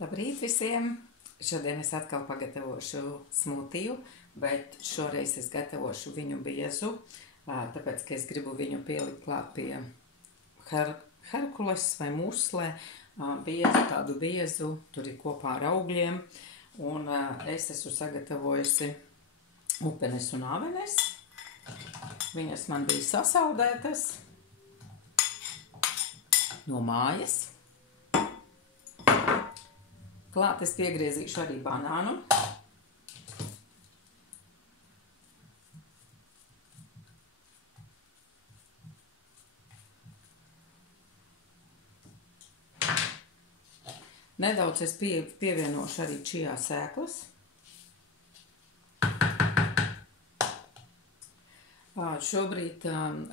Labrīt visiem! Šodien es atkal pagatavošu smūtiju, bet šoreiz es gatavošu viņu biezu, tāpēc, ka es gribu viņu pielikt klāt pie herkules vai muslē, tādu biezu, tur ir kopā ar augļiem, un es esmu sagatavojusi upenes un avenes. Viņas man bija sasaldētas no mājas. Klāt es piegriezīšu arī banānu. Nedaudz es pievienošu arī čijā sēklas. Šobrīd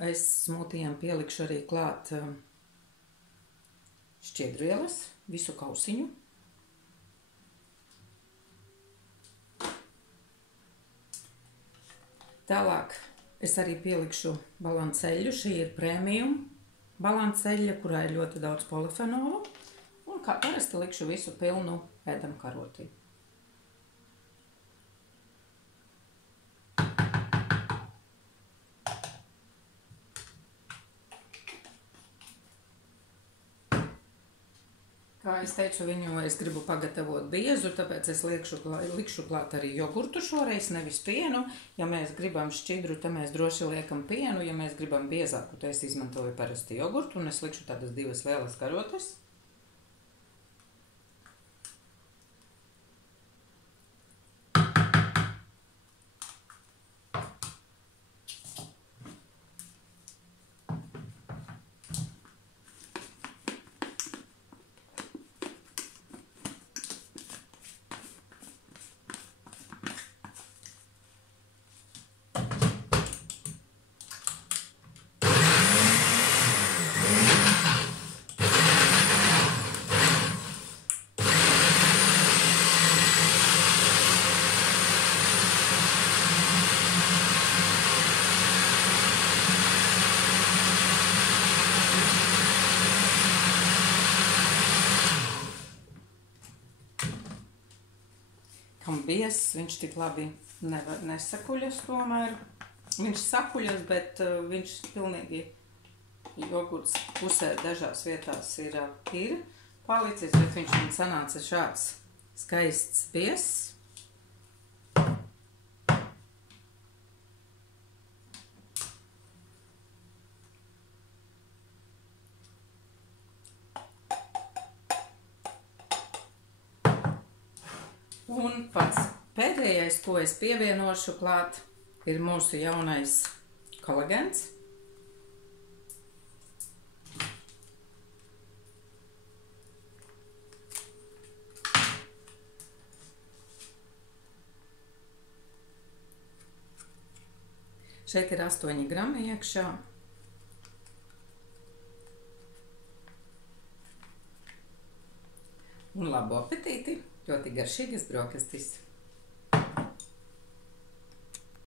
es smūtijam pielikšu arī klāt šķiedrvielas, visu kausiņu. Tālāk es arī pielikšu balanceļu. Šī ir premium balanceļa, kurā ir ļoti daudz polifenolu. Un kā parasti likšu visu pilnu ēdamu karoti. Kā es teicu, viņu es gribu pagatavot biezu, tāpēc es likšu klāt arī jogurtu šoreiz, nevis pienu. Ja mēs gribam šķidru, tad mēs droši liekam pienu. Ja mēs gribam biezāku, tad es izmantoju parasti jogurtu, un es likšu tādas 2 lielas karotes. Kam biezs, viņš tik labi nesakuļas tomēr. Viņš sakuļas, bet viņš pilnīgi jogurts pusē dažās vietās ir palicis, bet viņš man sanāca šāds skaists biezs. Un pats pēdējais, ko es pievienošu klāt, ir mūsu jaunais kolagēns. Šeit ir 8 grami iekšā. Un labu apetīti! Ļoti garšīgas brokastis.